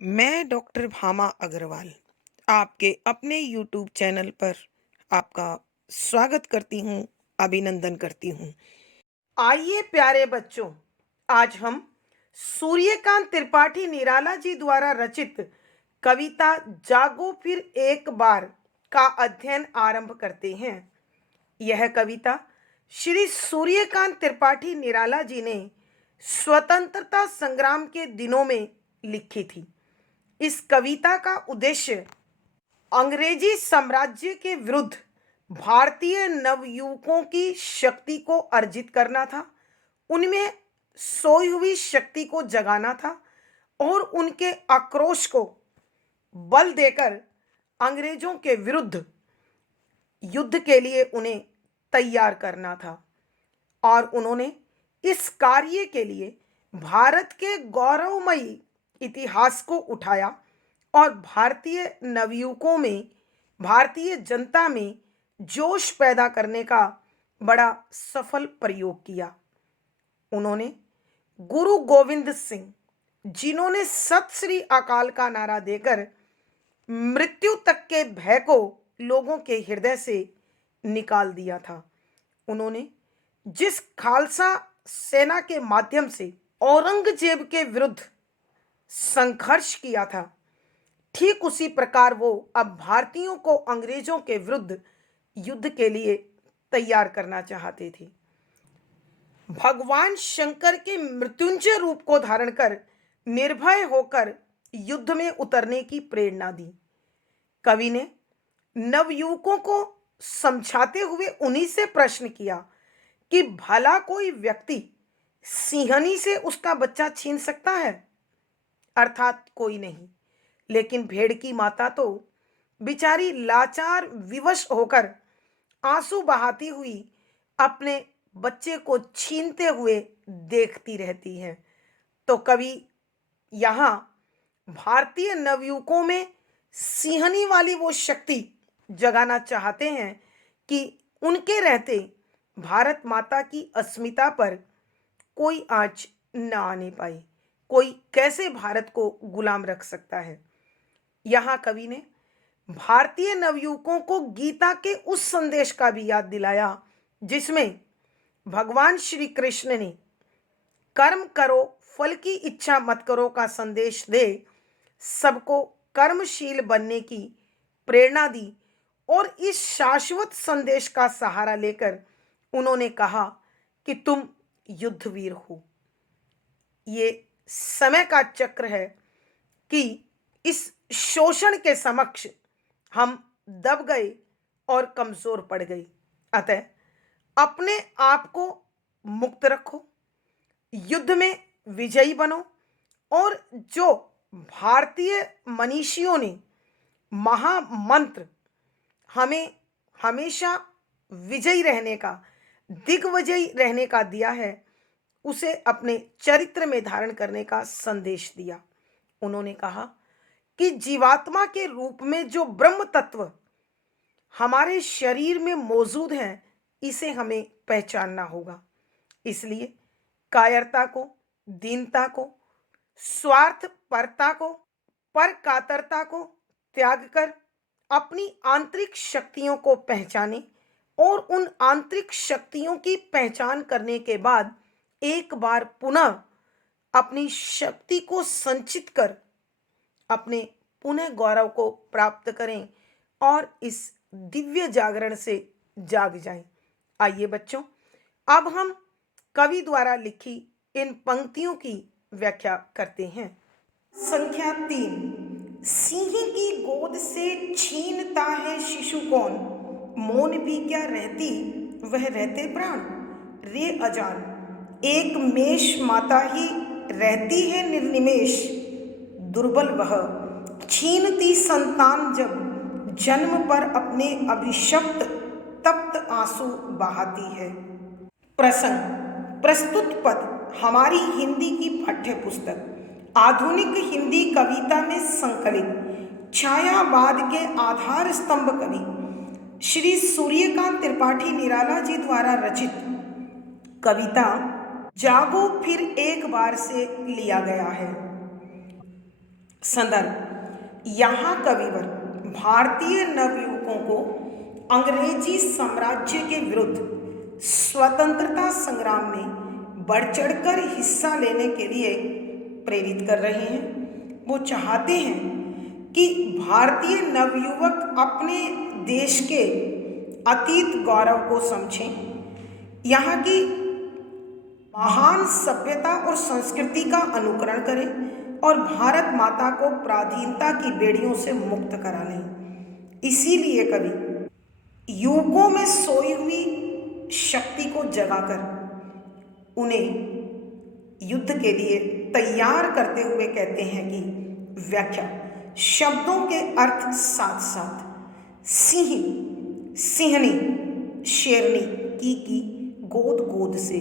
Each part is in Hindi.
मैं डॉक्टर भामा अग्रवाल आपके अपने यूट्यूब चैनल पर आपका स्वागत करती हूँ, अभिनंदन करती हूँ। आइए प्यारे बच्चों, आज हम सूर्यकांत त्रिपाठी निराला जी द्वारा रचित कविता जागो फिर एक बार का अध्ययन आरंभ करते हैं। यह कविता श्री सूर्यकांत त्रिपाठी निराला जी ने स्वतंत्रता संग्राम के दिनों में लिखी थी। इस कविता का उद्देश्य अंग्रेजी साम्राज्य के विरुद्ध भारतीय नवयुवकों की शक्ति को अर्जित करना था, उनमें सोई हुई शक्ति को जगाना था और उनके आक्रोश को बल देकर अंग्रेजों के विरुद्ध युद्ध के लिए उन्हें तैयार करना था। और उन्होंने इस कार्य के लिए भारत के गौरवमयी इतिहास को उठाया और भारतीय नवयुवकों में, भारतीय जनता में जोश पैदा करने का बड़ा सफल प्रयोग किया। उन्होंने गुरु गोविंद सिंह, जिन्होंने सत श्री अकाल का नारा देकर मृत्यु तक के भय को लोगों के हृदय से निकाल दिया था, उन्होंने जिस खालसा सेना के माध्यम से औरंगजेब के विरुद्ध संघर्ष किया था, ठीक उसी प्रकार वो अब भारतीयों को अंग्रेजों के विरुद्ध युद्ध के लिए तैयार करना चाहते थे। भगवान शंकर के मृत्युंजय रूप को धारण कर निर्भय होकर युद्ध में उतरने की प्रेरणा दी। कवि ने नवयुवकों को समझाते हुए उन्हीं से प्रश्न किया कि भला कोई व्यक्ति सिंहनी से उसका बच्चा छीन सकता है? अर्थात कोई नहीं, लेकिन भेड़ की माता तो बेचारी लाचार विवश होकर आंसू बहाती हुई अपने बच्चे को छीनते हुए देखती रहती है। तो कवि यहाँ भारतीय नवयुवकों में सिंहनी वाली वो शक्ति जगाना चाहते हैं कि उनके रहते भारत माता की अस्मिता पर कोई आंच न आने पाए, कोई कैसे भारत को गुलाम रख सकता है। यहाँ कवि ने भारतीय नवयुवकों को गीता के उस संदेश का भी याद दिलाया जिसमें भगवान श्री कृष्ण ने कर्म करो फल की इच्छा मत करो का संदेश दे सबको कर्मशील बनने की प्रेरणा दी। और इस शाश्वत संदेश का सहारा लेकर उन्होंने कहा कि तुम युद्धवीर हो। ये समय का चक्र है कि इस शोषण के समक्ष हम दब गए और कमजोर पड़ गए। अतः अपने आप को मुक्त रखो, युद्ध में विजयी बनो और जो भारतीय मनीषियों ने महामंत्र हमें हमेशा विजयी रहने का, दिग्विजयी रहने का दिया है, उसे अपने चरित्र में धारण करने का संदेश दिया। उन्होंने कहा कि जीवात्मा के रूप में जो ब्रह्म तत्व हमारे शरीर में मौजूद है, इसे हमें पहचानना होगा। इसलिए कायरता को, दीनता को, स्वार्थपरता को, पर कातरता को त्याग कर अपनी आंतरिक शक्तियों को पहचाने और उन आंतरिक शक्तियों की पहचान करने के बाद एक बार पुनः अपनी शक्ति को संचित कर अपने पुनः गौरव को प्राप्त करें और इस दिव्य जागरण से जाग जाएं। आइए बच्चों, अब हम कवि द्वारा लिखी इन पंक्तियों की व्याख्या करते हैं। संख्या 3। सिंह की गोद से छीनता है शिशु कौन, मौन भी क्या रहती वह रहते प्राण। रे अजान एक मेष माता ही रहती है निर्निमेष, दुर्बल वह छीनती संतान जब जन्म पर अपने अभिशप्त तप्त आंसू बहाती है। प्रसंग प्रस्तुत पद हमारी हिंदी की पाठ्य पुस्तक आधुनिक हिंदी कविता में संकलित छायावाद के आधार स्तंभ कवि श्री सूर्यकांत त्रिपाठी निराला जी द्वारा रचित कविता जागो फिर एक बार से लिया गया है। संदर्भ, यहाँ कविवर भारतीय नवयुवकों को अंग्रेजी साम्राज्य के विरुद्ध स्वतंत्रता संग्राम में बढ़ चढ़कर हिस्सा लेने के लिए प्रेरित कर रहे हैं। वो चाहते हैं कि भारतीय नवयुवक अपने देश के अतीत गौरव को समझें, यहाँ की महान सभ्यता और संस्कृति का अनुकरण करें और भारत माता को पराधीनता की बेड़ियों से मुक्त करा लें। इसीलिए कवि युवकों में सोई हुई शक्ति को जगाकर उन्हें युद्ध के लिए तैयार करते हुए कहते हैं कि व्याख्या, शब्दों के अर्थ साथ साथ सिंह, सिंहनी, शेरनी की गोद गोद से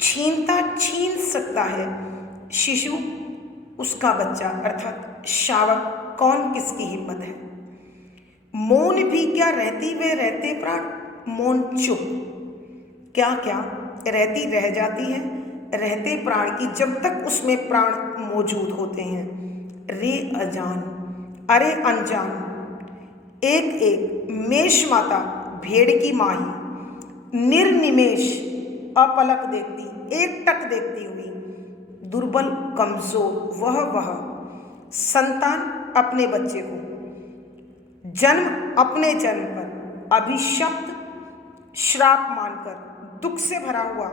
छीनता छीन सकता है शिशु उसका बच्चा, अर्थात शावक कौन किसकी हिम्मत है। मौन भी क्या रहती वे रहते प्राण, मौन चुप क्या क्या रहती रह जाती है रहते प्राण की, जब तक उसमें प्राण मौजूद होते हैं। रे अजान, अरे अनजान, एक एक मेष माता भेड़ की माही, निर्निमेष अपलक देखती, एक टक देखती हुई, दुर्बल कमजोर वह संतान अपने बच्चे को जन्म अपने जन्म पर अभिशप्त श्राप मानकर दुख से भरा हुआ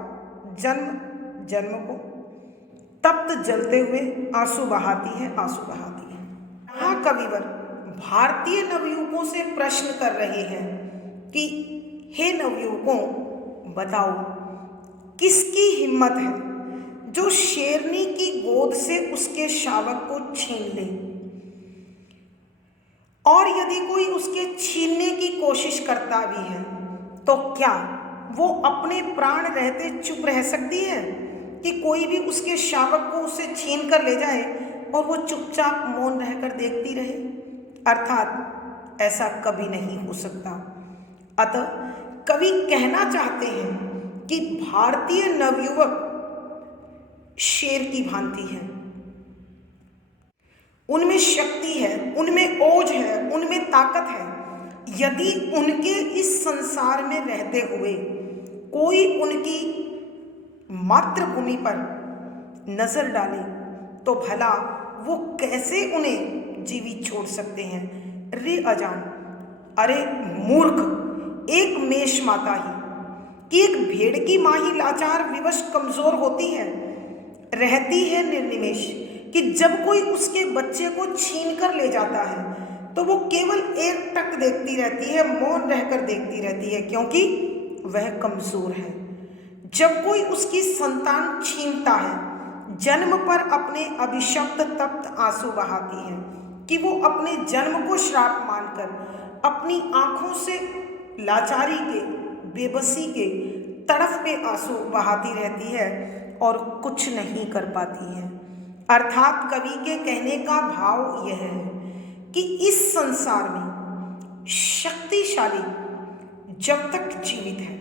जन्म को तप्त जलते हुए आंसू बहाती है। यहाँ कविवर भारतीय नवयुवकों से प्रश्न कर रहे हैं कि हे नवयुवकों, बताओ किसकी हिम्मत है जो शेरनी की गोद से उसके शावक को छीन ले, और यदि कोई उसके छीनने की कोशिश करता भी है तो क्या वो अपने प्राण रहते चुप रह सकती है कि कोई भी उसके शावक को उसे छीन कर ले जाए और वो चुपचाप मौन रहकर देखती रहे? अर्थात ऐसा कभी नहीं हो सकता। अतः कवि कहना चाहते हैं कि भारतीय नवयुवक शेर की भांति हैं, उनमें शक्ति है, उनमें ओज है, उनमें ताकत है। यदि उनके इस संसार में रहते हुए कोई उनकी मातृभूमि पर नजर डाले तो भला वो कैसे उन्हें जीवित छोड़ सकते हैं? रे अजान, अरे मूर्ख, एक मेष माता ही कि एक भेड़ की माँ ही लाचार विवश कमजोर होती है, रहती है निर्निमेष कि जब कोई उसके बच्चे को छीन कर ले जाता है तो वो केवल एक टक देखती रहती है, मौन रहकर देखती रहती है, क्योंकि वह कमजोर है। जब कोई उसकी संतान छीनता है, जन्म पर अपने अभिशप्त तप्त आंसू बहाती है कि वो अपने जन्म को श्राप मानकर अपनी आंखों से लाचारी के, बेबसी के, तड़फ पे आंसू बहाती रहती है और कुछ नहीं कर पाती है। अर्थात कवि के कहने का भाव यह है कि इस संसार में शक्तिशाली जब तक जीवित है,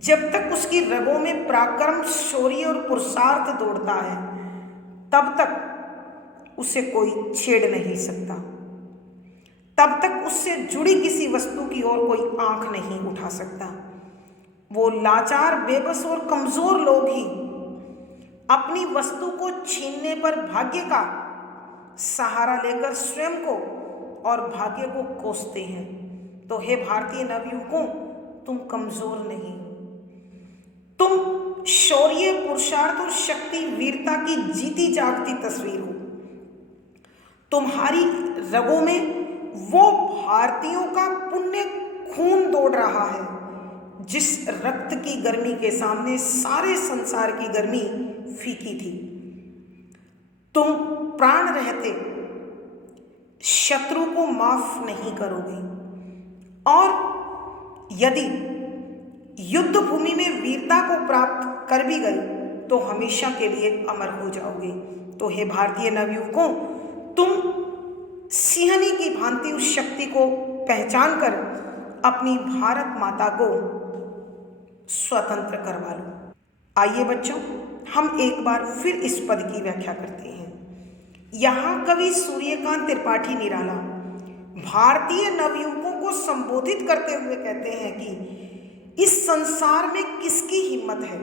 जब तक उसकी रगों में पराक्रम, शौर्य और पुरुषार्थ दौड़ता है, तब तक उसे कोई छेड़ नहीं सकता, तब तक उससे जुड़ी किसी वस्तु की ओर कोई आंख नहीं उठा सकता। वो लाचार, बेबस और कमजोर लोग ही अपनी वस्तु को छीनने पर भाग्य का सहारा लेकर स्वयं को और भाग्य को कोसते हैं। तो हे भारतीय नवयुवकों, तुम कमजोर नहीं, तुम शौर्य, पुरुषार्थ और शक्ति, वीरता की जीती जागती तस्वीर हो। तुम्हारी रगों में वो भारतीयों का पुण्य खून दौड़ रहा है जिस रक्त की गर्मी के सामने सारे संसार की गर्मी फीकी थी। तुम प्राण रहते शत्रु को माफ नहीं करोगे, और यदि युद्ध भूमि में वीरता को प्राप्त कर भी गए तो हमेशा के लिए अमर हो जाओगे। तो हे भारतीय नवयुवकों, तुम सिंहनी की भांति उस शक्ति को पहचान कर अपनी भारत माता को स्वतंत्र करवा लो। आइए बच्चों, हम एक बार फिर इस पद की व्याख्या करते हैं। यहाँ कवि सूर्यकांत त्रिपाठी निराला भारतीय नवयुवकों को संबोधित करते हुए कहते हैं कि इस संसार में किसकी हिम्मत है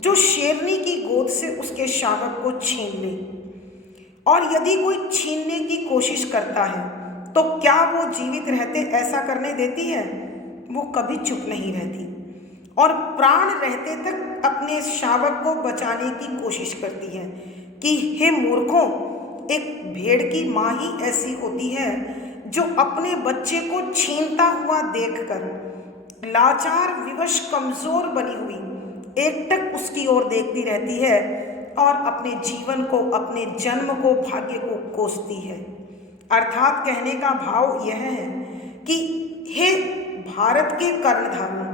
जो शेरनी की गोद से उसके शावक को छीन ले, और यदि कोई छीनने की कोशिश करता है तो क्या वो जीवित रहते ऐसा करने देती है? वो कभी चुप नहीं रहती और प्राण रहते तक अपने शावक को बचाने की कोशिश करती है कि हे मूर्खों, एक भेड़ की माँ ही ऐसी होती है जो अपने बच्चे को छीनता हुआ देखकर लाचार विवश कमजोर बनी हुई एकटक उसकी ओर देखती रहती है और अपने जीवन को, अपने जन्म को, भाग्य को कोसती है। अर्थात कहने का भाव यह है कि हे भारत के कर्णधारों,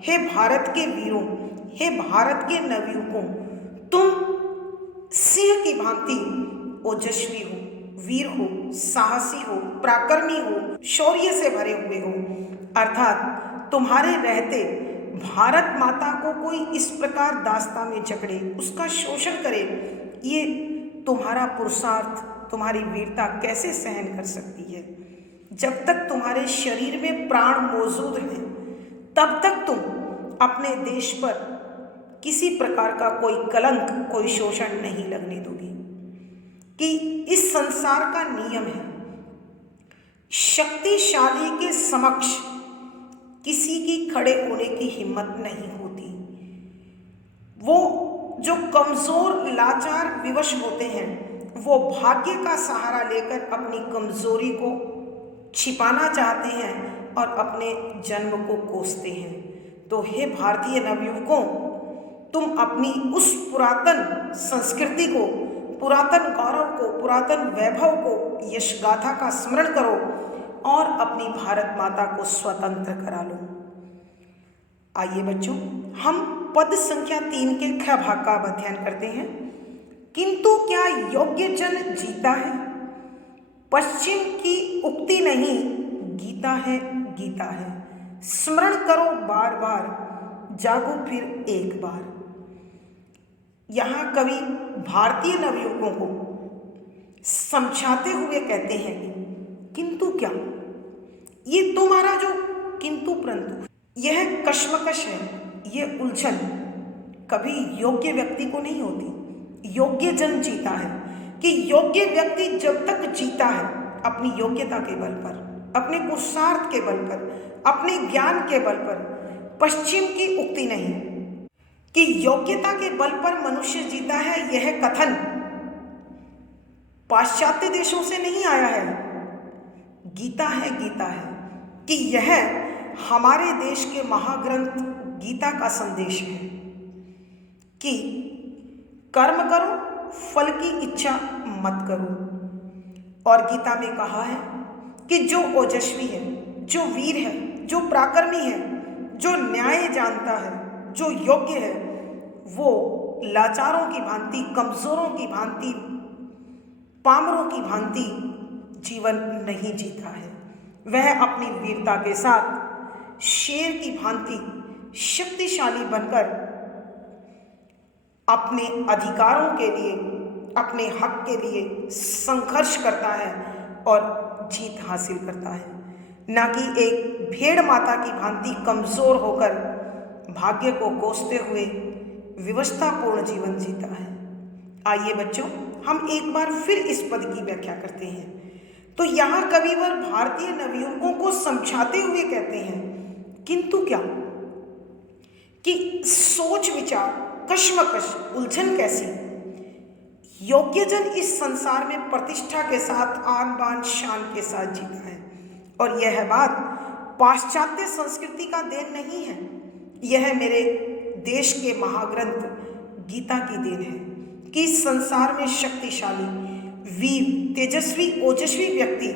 हे भारत के वीरों, हे भारत के नवयुवकों, तुम सिंह की भांति ओजस्वी हो, वीर हो, साहसी हो, पराक्रमी हो, शौर्य से भरे हुए हो। अर्थात तुम्हारे रहते भारत माता को कोई इस प्रकार दास्ता में जकड़े, उसका शोषण करे, ये तुम्हारा पुरुषार्थ, तुम्हारी वीरता कैसे सहन कर सकती है? जब तक तुम्हारे शरीर में प्राण मौजूद हैं तब तक तुम अपने देश पर किसी प्रकार का कोई कलंक, कोई शोषण नहीं लगने दोगे। कि इस संसार का नियम है, शक्तिशाली के समक्ष किसी की खड़े होने की हिम्मत नहीं होती। वो जो कमजोर, लाचार, विवश होते हैं वो भाग्य का सहारा लेकर अपनी कमजोरी को छिपाना चाहते हैं और अपने जन्म को कोसते हैं। तो हे भारतीय नवयुवकों, तुम अपनी उस पुरातन संस्कृति को, पुरातन गौरव को, पुरातन वैभव को, यशगाथा का स्मरण करो और अपनी भारत माता को स्वतंत्र करा लो। आइए बच्चों, हम पद संख्या 3 के ख भाग का अध्ययन करते हैं। किंतु क्या योग्य जन जीता है? पश्चिम की उक्ति नहीं, गीता है, गीता है। स्मरण करो बार बार, जागो फिर एक बार। यहाँ कवि भारतीय नवयुवकों को समझाते हुए कहते हैं किंतु क्या, ये तुम्हारा जो किंतु परंतु, यह कश्मकश है, यह उलझन कभी योग्य व्यक्ति को नहीं होती। योग्य जन जीता है कि योग्य व्यक्ति जब तक जीता है अपनी योग्यता के बल पर, अपने पुरुषार्थ के बल पर, अपने ज्ञान के बल पर, पश्चिम की उक्ति नहीं कि योग्यता के बल पर मनुष्य जीता है, यह कथन पाश्चात्य देशों से नहीं आया है। गीता है, गीता है कि यह हमारे देश के महाग्रंथ गीता का संदेश है कि कर्म करो, फल की इच्छा मत करो। और गीता में कहा है कि जो ओजस्वी है, जो वीर है, जो पराक्रमी है, जो न्याय जानता है, जो योग्य है, वो लाचारों की भांति, कमजोरों की भांति, पामरों की भांति जीवन नहीं जीता है। वह अपनी वीरता के साथ शेर की भांति शक्तिशाली बनकर अपने अधिकारों के लिए, अपने हक के लिए संघर्ष करता है और जीत हासिल करता है, न कि एक भेड़ माता की भांति कमजोर होकर भाग्य को कोसते हुए विवशतापूर्ण जीवन जीता है। आइए बच्चों, हम एक बार फिर इस पद की व्याख्या करते हैं। तो यहाँ कविवर भारतीय नवयुवकों को समझाते हुए कहते हैं किंतु क्या, कि सोच विचार, कश्मकश, उलझन कैसी। योग्य जन इस संसार में प्रतिष्ठा के साथ, आन बान शान के साथ जीता है। और यह बात पाश्चात्य संस्कृति का देन नहीं है, यह मेरे देश के महाग्रंथ गीता की देन है कि संसार में शक्तिशाली, वीर, तेजस्वी, ओजस्वी व्यक्ति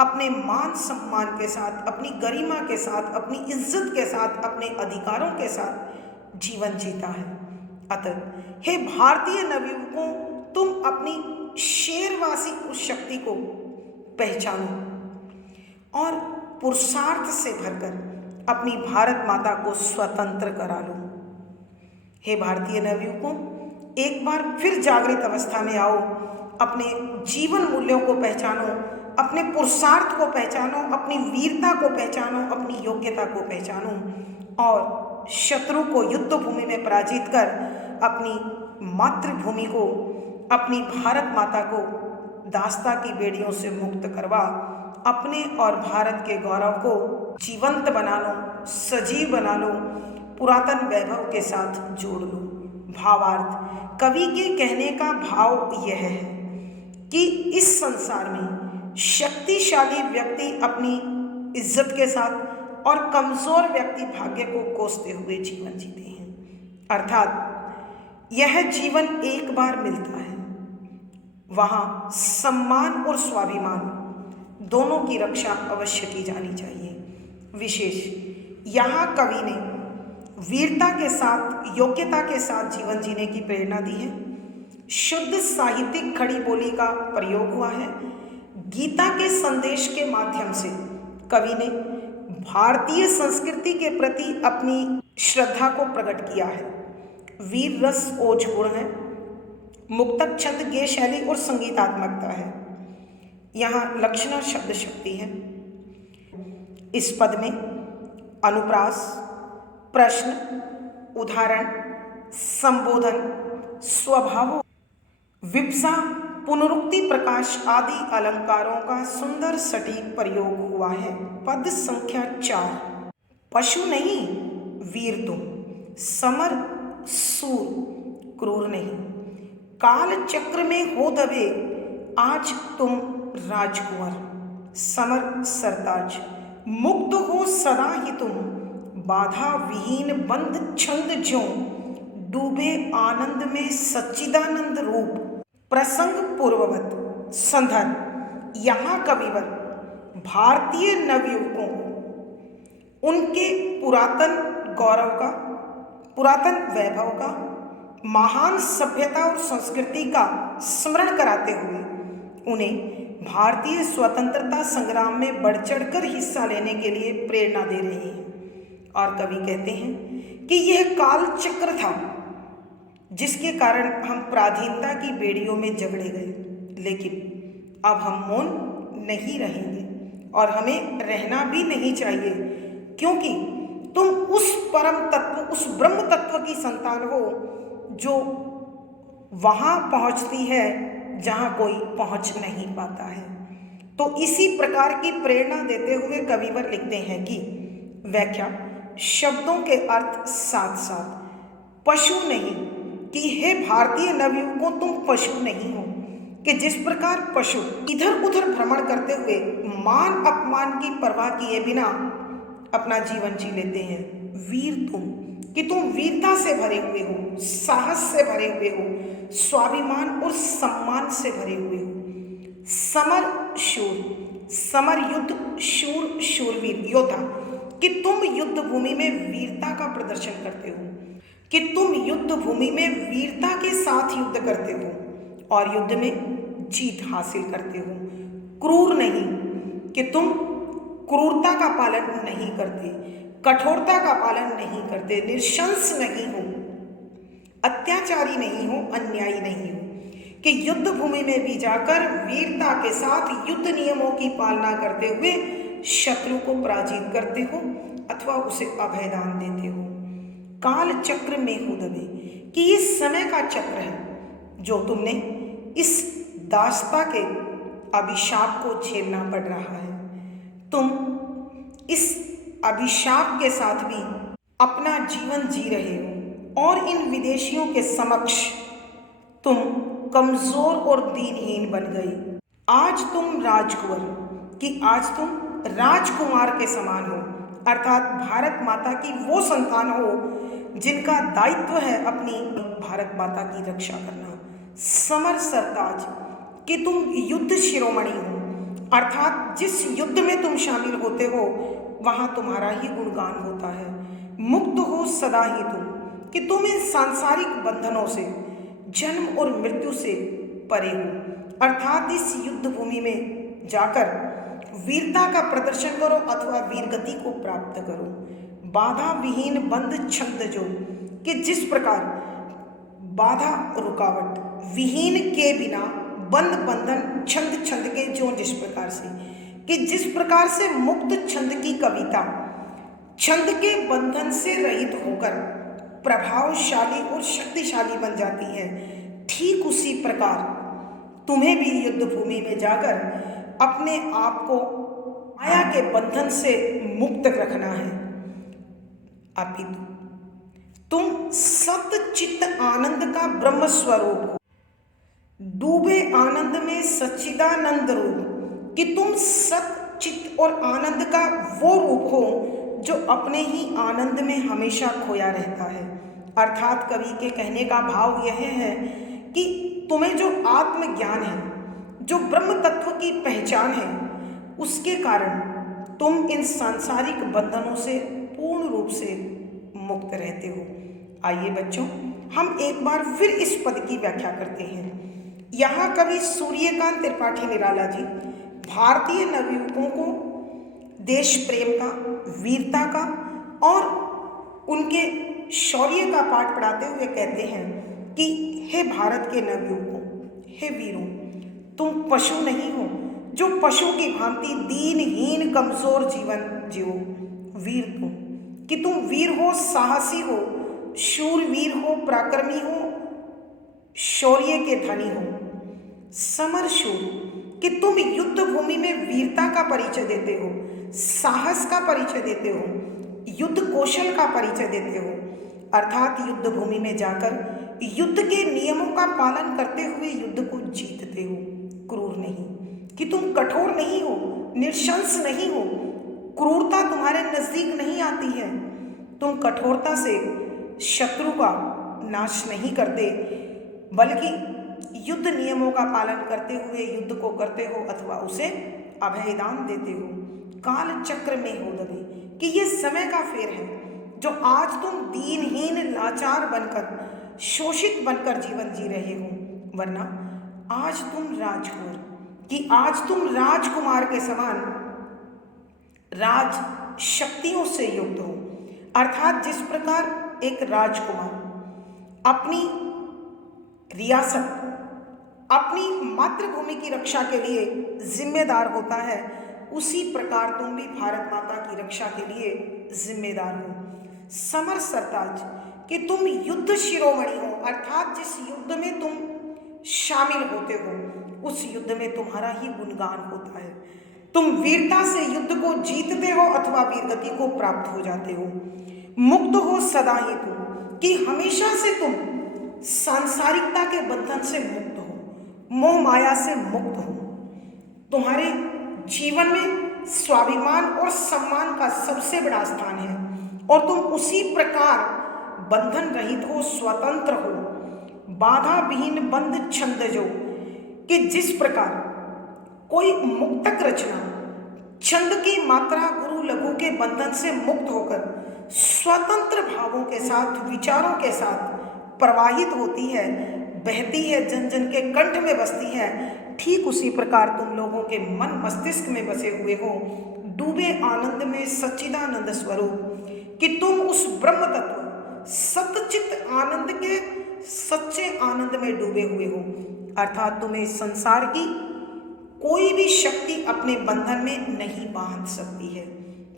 अपने मान सम्मान के साथ, अपनी गरिमा के साथ, अपनी इज्जत के साथ, अपने अधिकारों के साथ जीवन जीता है। अतः हे भारतीय नवयुवकों, तुम अपनी शेरवासी उस शक्ति को पहचानो और पुरुषार्थ से भरकर अपनी भारत माता को स्वतंत्र करा लो। हे भारतीय नवयुवकों, एक बार फिर जागृत अवस्था में आओ अपने जीवन मूल्यों को पहचानो, अपने पुरुषार्थ को पहचानो, अपनी वीरता को पहचानो, अपनी योग्यता को पहचानो और शत्रु को युद्ध भूमि में पराजित कर अपनी मातृभूमि को, अपनी भारत माता को दास्ता की बेड़ियों से मुक्त करवा अपने और भारत के गौरव को जीवंत बना लो, सजीव बना लो, पुरातन वैभव के साथ जोड़ लो। भावार्थ, कवि के कहने का भाव यह है कि इस संसार में शक्तिशाली व्यक्ति अपनी इज्जत के साथ और कमजोर व्यक्ति भाग्य को कोसते हुए जीवन जीते हैं। अर्थात यह जीवन एक बार मिलता है, वहाँ सम्मान और स्वाभिमान दोनों की रक्षा अवश्य की जानी चाहिए। विशेष यहाँ कवि ने वीरता के साथ, योग्यता के साथ जीवन जीने की प्रेरणा दी है। शुद्ध साहित्यिक खड़ी बोली का प्रयोग हुआ है। गीता के संदेश के माध्यम से कवि ने भारतीय संस्कृति के प्रति अपनी श्रद्धा को प्रकट किया है। वीर रस ओज गुण है, मुक्तक छंद गेय शैली और संगीतात्मकता है। यहाँ लक्षणा शब्द शक्ति है। इस पद में अनुप्रास, प्रश्न, उदाहरण, संबोधन, स्वभाव, विप्सा, पुनरुक्ति, प्रकाश आदि अलंकारों का सुंदर सटीक प्रयोग हुआ है। पद संख्या 4। पशु नहीं वीर तुम, समर सूर क्रूर नहीं, काल चक्र में हो दबे आज तुम राजकुंवर, समर सरताज, मुक्त हो सदा ही तुम, बाधा विहीन बंद छंद ज्यों, डूबे आनंद में सच्चिदानंद रूप, प्रसंग पूर्ववत। संदर्भ, यहाँ कविवर भारतीय नवयुवकों को उनके पुरातन गौरव का, पुरातन वैभव का, महान सभ्यता और संस्कृति का स्मरण कराते हुए उन्हें भारतीय स्वतंत्रता संग्राम में बढ़ चढ़कर हिस्सा लेने के लिए प्रेरणा दे रहे हैं। और कवि कहते हैं कि यह काल चक्र था जिसके कारण हम पराधीनता की बेड़ियों में जकड़े गए, लेकिन अब हम मौन नहीं रहेंगे और हमें रहना भी नहीं चाहिए, क्योंकि तुम उस परम तत्व, उस ब्रह्म तत्व की संतान हो जो वहाँ पहुँचती है जहाँ कोई पहुँच नहीं पाता है। तो इसी प्रकार की प्रेरणा देते हुए कविवर लिखते हैं कि व्याख्या, शब्दों के अर्थ साथ साथ, पशु नहीं कि हे भारतीय नवयुवकों तुम पशु नहीं हो, कि जिस प्रकार पशु इधर उधर भ्रमण करते हुए मान अपमान की परवाह किए बिना अपना जीवन जी लेते हैं, वीर तुम कि तुम वीरता से भरे हुए हो, साहस से भरे हुए हो, स्वाभिमान और सम्मान से भरे हुए हो, समर शूर, समर युद्ध, शूर शूरवीर योद्धा, कि तुम युद्ध भूमि में वीरता का प्रदर्शन करते हो, कि तुम युद्ध भूमि में वीरता के साथ युद्ध करते हो और युद्ध में जीत हासिल करते हो। क्रूर नहीं कि तुम क्रूरता का पालन नहीं करते, कठोरता का पालन नहीं करते, निर्शंस नहीं हो, अत्याचारी नहीं हो, अन्यायी नहीं हो, कि युद्ध भूमि में भी जाकर वीरता के साथ युद्ध नियमों की पालना करते हुए शत्रु को पराजित करते हो अथवा उसे अभयदान देते हो। काल चक्र में हो दबे कि ये समय का चक्र है जो तुमने इस दास्ता के अभिशाप को झेलना पड़ रहा है। तुम इस अभिशाप के साथ भी अपना जीवन जी रहे हो और इन विदेशियों के समक्ष तुम कमजोर और दीनहीन बन गए। आज तुम राजकुंवर कि आज तुम राजकुमार के समान हो, अर्थात भारत माता की वो संतान हो जिनका दायित्व है अपनी भारत माता की रक्षा करना। समर सरताज कि तुम युद्ध शिरोमणि हो, अर्थात जिस युद्ध में तुम शामिल होते हो वहाँ तुम्हारा ही गुणगान होता है। मुक्त हो सदा ही तुम कि तुम इन सांसारिक बंधनों से, जन्म और मृत्यु से परे हो, अर्थात इस युद्ध भूमि में जाकर वीरता का प्रदर्शन करो अथवा वीरगति को प्राप्त करो। बाधा विहीन बंद छंद जो कि जिस प्रकार बाधा रुकावट विहीन के बिना बंद बंधन छंद छंद के ज्यों जिस प्रकार से, कि जिस प्रकार से मुक्त छंद की कविता छंद के बंधन से रहित होकर प्रभावशाली और शक्तिशाली बन जाती है, ठीक उसी प्रकार तुम्हें भी युद्ध भूमि में जाकर अपने आप को माया के बंधन से मुक्त रखना है। अपितु तुम सत-चित आनंद का ब्रह्म स्वरूप हो, डूबे आनंद में सच्चिदानंद रूप, कि तुम सत-चित और आनंद का वो रूप हो जो अपने ही आनंद में हमेशा खोया रहता है। अर्थात कवि के कहने का भाव यह है कि तुम्हें जो आत्मज्ञान है, जो ब्रह्म तत्व की पहचान है, उसके कारण तुम इन सांसारिक बंधनों से पूर्ण रूप से मुक्त रहते हो। आइए बच्चों, हम एक बार फिर इस पद की व्याख्या करते हैं। यहाँ कवि सूर्यकांत त्रिपाठी निराला जी भारतीय नवयुवकों को देश प्रेम का, वीरता का और उनके शौर्य का पाठ पढ़ाते हुए कहते हैं कि हे भारत के नवयुवकों, हे वीरों, तुम पशु नहीं हो जो पशु की भांति दीनहीन कमजोर जीवन जियो। वीर तुम, कि तुम वीर हो, साहसी हो, शूरवीर हो, पराक्रमी हो, शौर्य के धनी हो, समर शूर, कि तुम युद्ध भूमि में वीरता का परिचय देते हो, साहस का परिचय देते हो, युद्ध कौशल का परिचय देते हो। अर्थात युद्ध भूमि में जाकर युद्ध के नियमों का पालन करते हुए युद्ध को जीतते हो, क्रूर नहीं। कि तुम कठोर नहीं हो, निर्शंस नहीं हो, क्रूरता तुम्हारे नजदीक नहीं आती है, तुम कठोरता से शत्रु का नाश नहीं करते, बल्कि युद्ध नियमों का पालन करते हुए युद्ध को करते हो अथवा उसे अभयदान देते हो। काल चक्र में हो दबे, कि ये समय का फेर है जो आज तुम दीनहीन लाचार बनकर, शोषित बनकर जीवन जी रहे हो, वरना आज तुम राजकुमार, कि आज तुम राजकुमार के समान राज शक्तियों से युक्त हो। अर्थात जिस प्रकार एक राजकुमार अपनी रियासत, अपनी मातृभूमि की रक्षा के लिए जिम्मेदार होता है, उसी प्रकार तुम भी भारत माता की रक्षा के लिए जिम्मेदार हो। समर सरताज, कि तुम युद्ध शिरोमणि हो, अर्थात जिस युद्ध में तुम शामिल होते हो उस युद्ध में तुम्हारा ही गुणगान होता है। तुम वीरता से युद्ध को जीतते हो अथवा वीरगति को प्राप्त हो जाते हो। मुक्त हो सदा ही तुम, कि हमेशा से तुम सांसारिकता के बंधन से मुक्त हो, मोह माया से मुक्त हो। तुम्हारे जीवन में स्वाभिमान और सम्मान का सबसे बड़ा स्थान है और तुम उसी प्रकार बंधन रहित हो, स्वतंत्र हो, बाधा विहीन बंद छंद जो, कि जिस प्रकार कोई मुक्तक रचना छंद की मात्रा गुरु लघु के बंधन से मुक्त होकर स्वतंत्र भावों के साथ, विचारों के साथ प्रवाहित होती है, बहती है, जन जन के कंठ में बसती है, ठीक उसी प्रकार तुम लोगों के मन मस्तिष्क में बसे हुए हो, डूबे आनंद में सच्चिदानंद स्वरूप, कि तुम उस ब्रह्म तत्व सतचित आनंद के सच्चे आनंद में डूबे हुए हो। अर्थात तुम्हें संसार की कोई भी शक्ति अपने बंधन में नहीं बांध सकती है।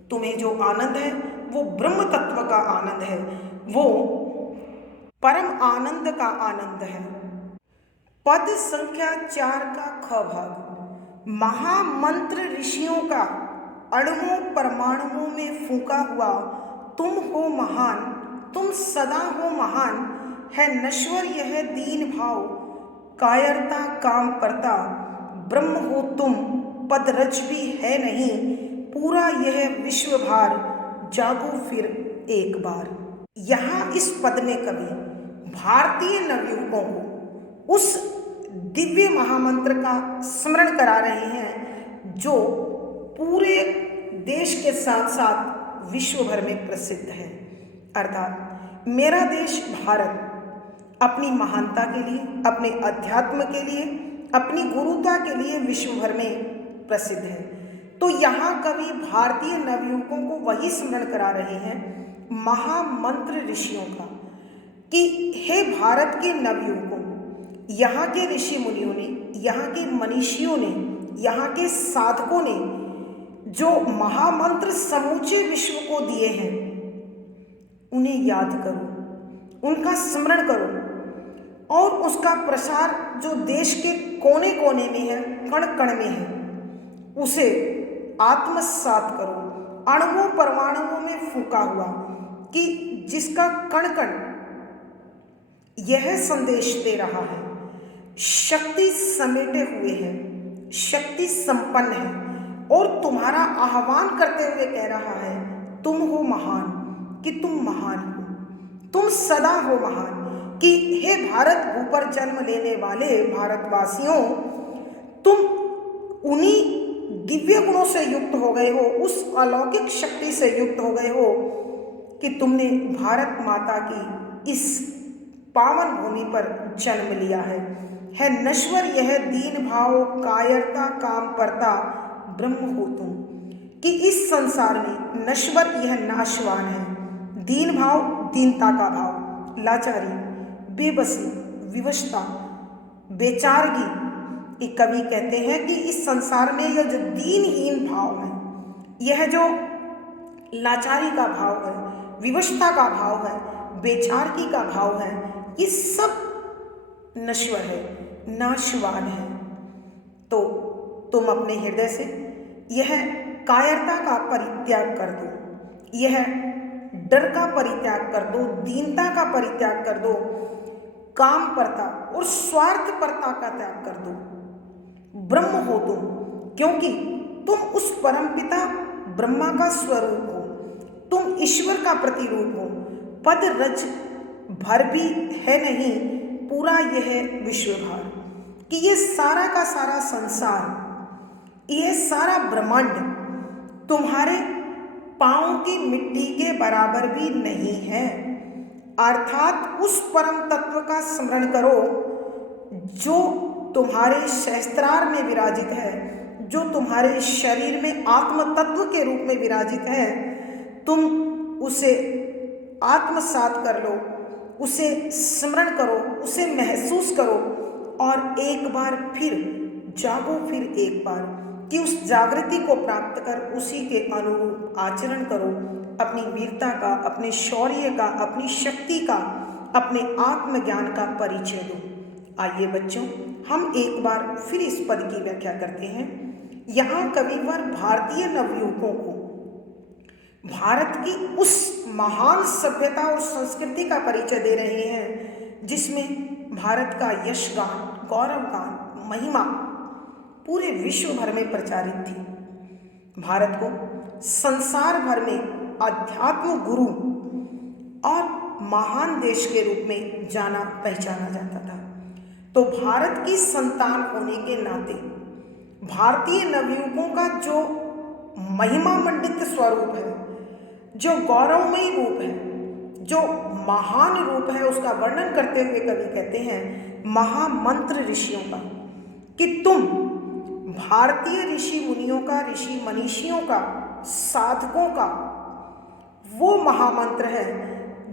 तुम्हें जो आनंद है वो ब्रह्म तत्व का आनंद है, वो परम आनंद का आनंद है। पद संख्या 4 का ख भाग, महामंत्र ऋषियों का अणुओं परमाणुओं में फूंका हुआ तुम हो महान, तुम सदा हो महान, है नश्वर यह दीन भाव, कायरता काम करता, ब्रह्म हो तुम, पद रज भी है नहीं, पूरा यह विश्व भार, जागो फिर एक बार। यहाँ इस पद में कवि भारतीय नवयुवकों को उस दिव्य महामंत्र का स्मरण करा रहे हैं जो पूरे देश के साथ साथ विश्व भर में प्रसिद्ध है। अर्थात मेरा देश भारत अपनी महानता के लिए, अपने अध्यात्म के लिए, अपनी गुरुता के लिए विश्व भर में प्रसिद्ध है। तो यहाँ कवि भारतीय नवयुवकों को वही स्मरण करा रहे हैं महामंत्र ऋषियों का, कि हे भारत के नवयुवकों, यहाँ के ऋषि मुनियों ने यहाँ के मनीषियों ने, यहाँ के साधकों ने जो महामंत्र समूचे विश्व को दिए हैं, उन्हें याद करो, उनका स्मरण करो और उसका प्रसार जो देश के कोने कोने में है, कण कण में है, उसे आत्मसात करो। अणुओं परमाणुओं में फूंका हुआ कि जिसका कण कण यह संदेश दे रहा है, शक्ति समेटे हुए है, शक्ति संपन्न है और तुम्हारा आह्वान करते हुए कह रहा है, तुम हो महान, कि तुम महान हो, तुम सदा हो महान, कि हे भारत भू पर जन्म लेने वाले भारतवासियों, तुम उन्हीं दिव्य गुणों से युक्त हो गए हो, उस अलौकिक शक्ति से युक्त हो गए हो कि तुमने भारत माता की इस पावन भूमि पर जन्म लिया है नश्वर यह दीन भाव कायरता काम परता ब्रह्म हो तुम, कि इस संसार में नश्वर यह नाशवान है, दीन भाव दीनता का भाव, लाचारी, बेबसी, विवशता, बेचारगी। कि कवि कहते हैं कि इस संसार में यह जो दीनहीन भाव है, यह जो लाचारी का भाव है, विवशता का भाव है, बेचारगी का भाव है, ये सब नश्वर है, नाशवान है। तो तुम अपने हृदय से यह कायरता का परित्याग कर दो, यह डर का परित्याग कर दो, दीनता का परित्याग कर दो, काम परता और स्वार्थ परता का त्याग कर दो। ब्रह्म हो तुम, क्योंकि तुम उस परमपिता ब्रह्मा का स्वरूप हो, तुम ईश्वर का प्रतिरूप हो। पद रज भर भी है नहीं पूरा यह विश्वभार, कि ये सारा का सारा संसार, यह सारा ब्रह्मांड तुम्हारे पांव की मिट्टी के बराबर भी नहीं है। अर्थात उस परम तत्व का स्मरण करो जो तुम्हारे सहस्त्रार में विराजित है, जो तुम्हारे शरीर में आत्म तत्व के रूप में विराजित है। तुम उसे आत्मसात कर लो, उसे स्मरण करो, उसे महसूस करो और एक बार फिर जागो, फिर एक बार कि उस जागृति को प्राप्त कर उसी के अनुरूप आचरण करो। अपनी वीरता का, अपने शौर्य का, अपनी शक्ति का, अपने आत्मज्ञान का परिचय दो। आइए बच्चों, हम एक बार फिर इस पद की व्याख्या करते हैं। यहाँ कविवर भारतीय नवयुवकों को भारत की उस महान सभ्यता और संस्कृति का परिचय दे रहे हैं जिसमें भारत का यशगान, गौरवगान, महिमा पूरे विश्व भर में प्रचारित थी। भारत को संसार भर में अध्यात्म गुरु और महान देश के रूप में जाना पहचाना जाता था। तो भारत की संतान होने के नाते भारतीय नवयुवकों का जो महिमा मंडित स्वरूप है, जो गौरवमयी रूप है, जो महान रूप है, उसका वर्णन करते हुए कवि कहते हैं महामंत्र ऋषियों का, कि तुम भारतीय ऋषि मुनियों का, ऋषि मनीषियों का, साधकों का वो महामंत्र है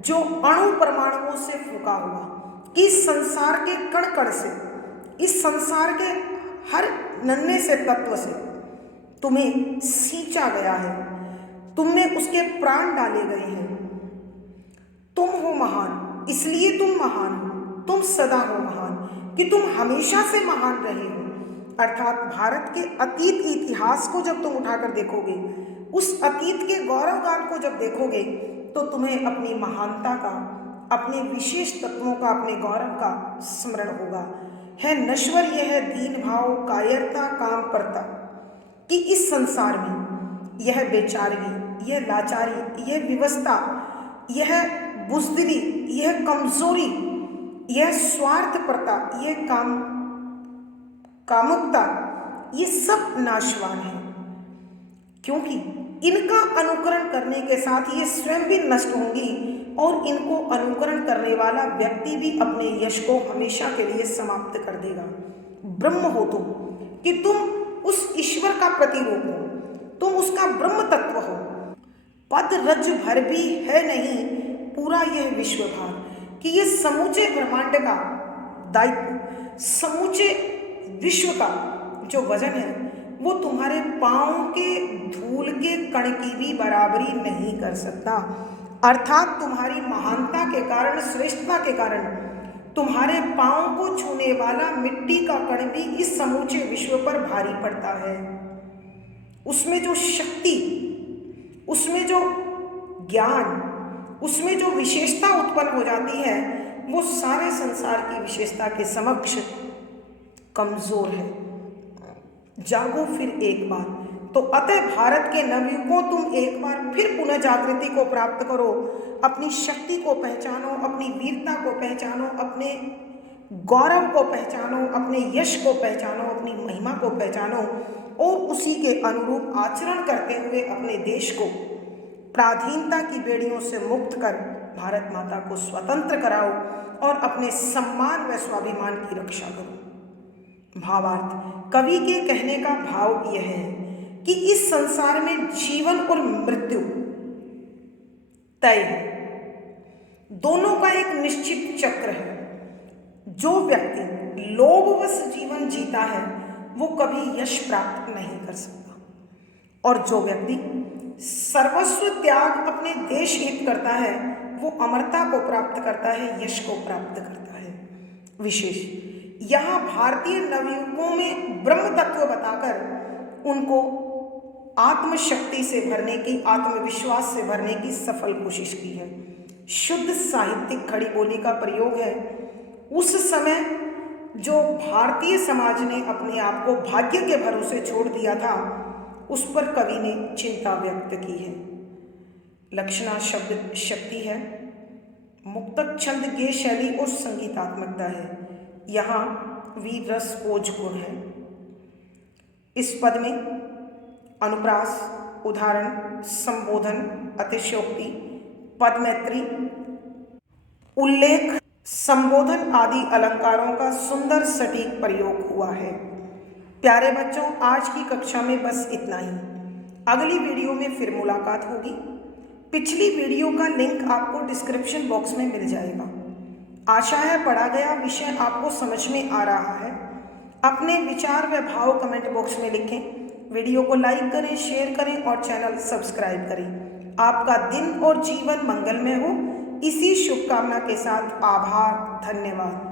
जो अणु परमाणुओं से फूंका हुआ, कि इस संसार के कण कण से, इस संसार के हर नन्हे से तत्व से तुम्हें सींचा गया है, तुमने उसके प्राण डाले गए हैं। तुम हो महान, इसलिए तुम महान हो, तुम सदा हो महान, कि तुम हमेशा से महान रहे हो। अर्थात भारत के अतीत इतिहास को जब तुम उठाकर देखोगे, उस अतीत के गौरवगान को जब देखोगे, तो तुम्हें अपनी महानता का, अपने विशेष तत्वों का, अपने गौरव का स्मरण होगा। है नश्वर यह दीन भाव कायरता काम परता, कि इस संसार में यह बेचारगी, यह लाचारी, यह विवशता, यह बुज़दिली, यह कमजोरी, यह स्वार्थपरता, यह कामुकता, ये सब नाशवान है, क्योंकि इनका अनुकरण करने के साथ ये स्वयं भी नष्ट होंगी और इनको अनुकरण करने वाला व्यक्ति भी अपने यश को हमेशा के लिए समाप्त कर देगा। ब्रह्म हो तुम, कि तुम उस ईश्वर का प्रतिरूप हो, तुम उसका ब्रह्म तत्व हो। पद रज भर भी है नहीं पूरा यह विश्वभार, कि ये समूचे ब्रह्मांड का दायित्व, समूचे विश्व का जो वजन है वो तुम्हारे पाँव के धूल के कण की भी बराबरी नहीं कर सकता। अर्थात तुम्हारी महानता के कारण, श्रेष्ठता के कारण तुम्हारे पाँव को छूने वाला मिट्टी का कण भी इस समूचे विश्व पर भारी पड़ता है। उसमें जो शक्ति, उसमें जो ज्ञान, उसमें जो विशेषता उत्पन्न हो जाती है वो सारे संसार की विशेषता के समक्ष कमजोर है। जागो फिर एक बार। तो अतः भारत के नवयुगों, तुम एक बार फिर पुनः जागृति को प्राप्त करो, अपनी शक्ति को पहचानो, अपनी वीरता को पहचानो, अपने गौरव को पहचानो, अपने यश को पहचानो, अपनी महिमा को पहचानो और उसी के अनुरूप आचरण करते हुए अपने देश को पराधीनता की बेड़ियों से मुक्त कर भारत माता को स्वतंत्र कराओ और अपने सम्मान व स्वाभिमान की रक्षा करो। भावार्थ, कवि के कहने का भाव यह है कि इस संसार में जीवन और मृत्यु तय है, दोनों का एक निश्चित चक्र है। जो व्यक्ति लोभवश जीवन जीता है वो कभी यश प्राप्त नहीं कर सकता, और जो व्यक्ति सर्वस्व त्याग अपने देश हित करता है वो अमरता को प्राप्त करता है, यश को प्राप्त करता है। विशेष यहाँ भारतीय नवयुगों में ब्रह्म तत्व बताकर उनको आत्मशक्ति से भरने की, आत्मविश्वास से भरने की सफल कोशिश की है। शुद्ध साहित्यिक खड़ी बोली का प्रयोग है। उस समय जो भारतीय समाज ने अपने आप को भाग्य के भरोसे छोड़ दिया था उस पर कवि ने चिंता व्यक्त की है। लक्षणा शब्द शक्ति है, मुक्तक छंद गेय शैली और संगीतात्मकता है। यहाँ वीर रस ओज गुण है। इस पद में अनुप्रास, उदाहरण, संबोधन, अतिशयोक्ति, पदमैत्री, उल्लेख, संबोधन आदि अलंकारों का सुंदर सटीक प्रयोग हुआ है। प्यारे बच्चों, आज की कक्षा में बस इतना ही। अगली वीडियो में फिर मुलाकात होगी। पिछली वीडियो का लिंक आपको डिस्क्रिप्शन बॉक्स में मिल जाएगा। आशा है पढ़ा गया विषय आपको समझ में आ रहा है। अपने विचार व भाव कमेंट बॉक्स में लिखें। वीडियो को लाइक करें, शेयर करें और चैनल सब्सक्राइब करें। आपका दिन और जीवन मंगलमय हो, इसी शुभकामना के साथ आभार, धन्यवाद।